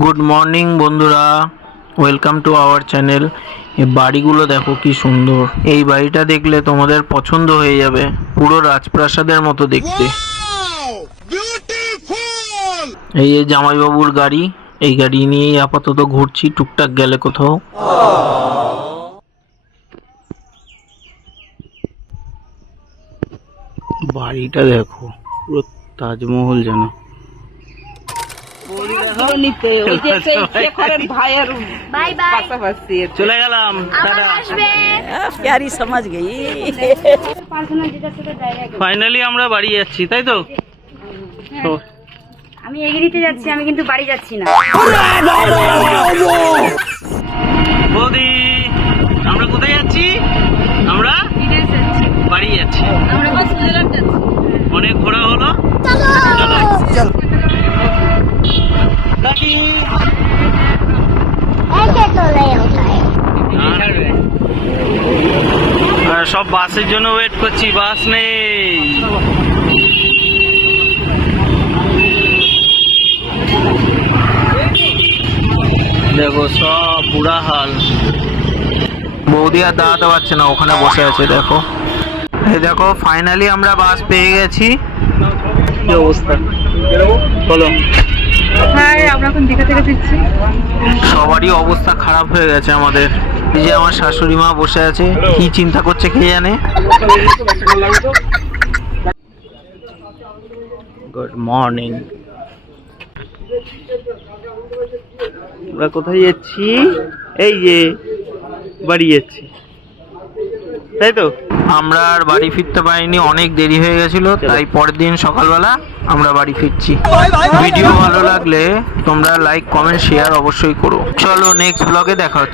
Good morning বন্ধুরা। Welcome to our channel এই বাড়িগুলো দেখো কি সুন্দর। এই বাড়িটা দেখলে তোমাদের পছন্দ হয়ে যাবে। পুরো রাজপ্রাসাদের মতো দেখতে! এই যে জামাইবাবুর গাড়ি এই গাড়ি নিয়েই আপাতত ঘুরছি টুকটাক গেলে কোথাও। বাড়িটা দেখো পুরো তাজমহল যেন। চলে গেলাম সমাজ গেই। ফাইনালি আমরা বাড়ি যাচ্ছি তাই তো? তো আমি এগিয়ে দিতে যাচ্ছি আমি কিন্তু বাড়ি যাচ্ছি না বৌদি আমরা কোথায় যাচ্ছি আমরা বাড়ি যাচ্ছি আমরা বাস সুইজারল্যান্ড যাচ্ছি অনেক ঘোরা হলো চলো কাকি। আর সব বাসের জন্য ওয়েট করছি বাস নেই। দেখো সব বুড়া হাল। বৌদি আর দাঁড়াতে পারছে না ওখানে বসে আছে দেখো। এই দেখো ফাইনালি আমরা বাস পেয়ে গেছি। কি অবস্থা? বলো। হ্যাঁ আমরা এখন দীঘা থেকে ফিরছি। সবারই অবস্থা খারাপ হয়ে গেছে আমাদের। এই যে আমার শাশুড়ি মা বসে আছে কি চিন্তা করছে কে জানে? গুড মর্নিং আমরা কোথায় যাচ্ছি? এই যে বাড়ি যাচ্ছি। তাই তো? আমরা আর বাড়ি ফিরতে পারিনি অনেক দেরি হয়ে গেছিল তাই পরের দিন সকালবেলা আমরা বাড়ি ফিরছি। ভিডিও ভালো লাগলে তোমরা লাইক কমেন্ট শেয়ার অবশ্যই করো। চলো নেক্সট ব্লগে দেখা হচ্ছে।